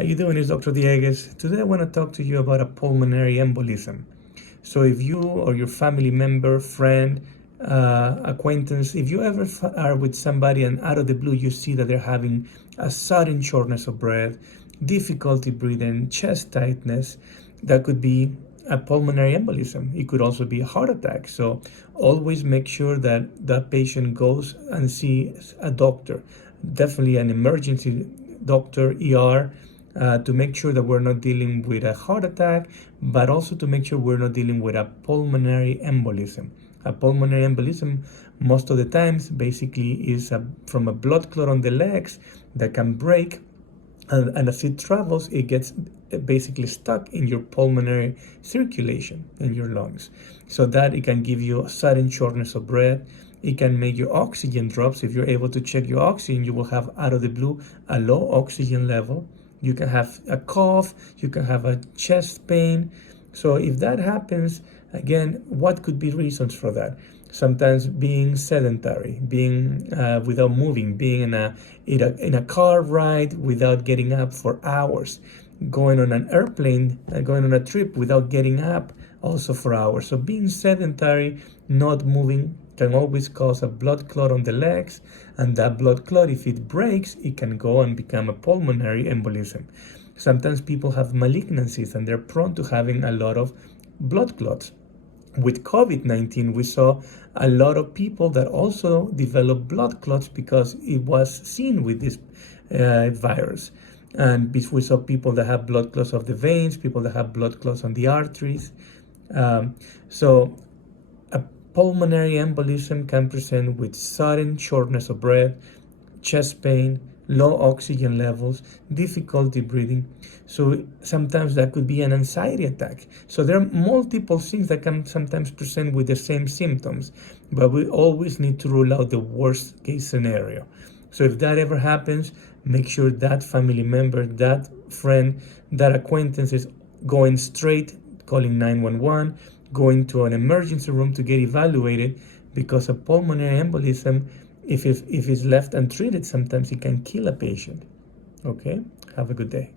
How you doing? It's Dr. Diegues. Today I want to talk to you about a pulmonary embolism. So if you or your family member, friend, acquaintance, if you ever are with somebody and out of the blue you see that they're having a sudden shortness of breath, difficulty breathing, chest tightness, that could be a pulmonary embolism. It could also be a heart attack. So always make sure that that patient goes and sees a doctor, definitely an emergency doctor, ER, to make sure that we're not dealing with a heart attack, but also to make sure we're not dealing with a pulmonary embolism. A pulmonary embolism, most of the times, basically is from a blood clot on the legs that can break, and as it travels, it gets basically stuck in your pulmonary circulation in your lungs. So that it can give you a sudden shortness of breath. It can make your oxygen drop. So if you're able to check your oxygen, you will have out of the blue a low oxygen level. You can have a cough, you can have a chest pain. So if that happens, again, what could be reasons for that? Sometimes being sedentary, being without moving, being in a car ride without getting up for hours, going on an airplane, going on a trip without getting up also for hours. So being sedentary, not moving, can always cause a blood clot on the legs, and that blood clot, if it breaks, it can go and become a pulmonary embolism. Sometimes people have malignancies and they're prone to having a lot of blood clots. With COVID-19, we saw a lot of people that also developed blood clots because it was seen with this virus. And we saw people that have blood clots of the veins, people that have blood clots on the arteries. So a pulmonary embolism can present with sudden shortness of breath, chest pain, low oxygen levels, difficulty breathing. So sometimes that could be an anxiety attack. So there are multiple things that can sometimes present with the same symptoms, but we always need to rule out the worst case scenario. So if that ever happens, make sure that family member, that friend, that acquaintance is going straight, calling 911, going to an emergency room to get evaluated, because a pulmonary embolism, if it's left untreated, sometimes it can kill a patient. Okay, have a good day.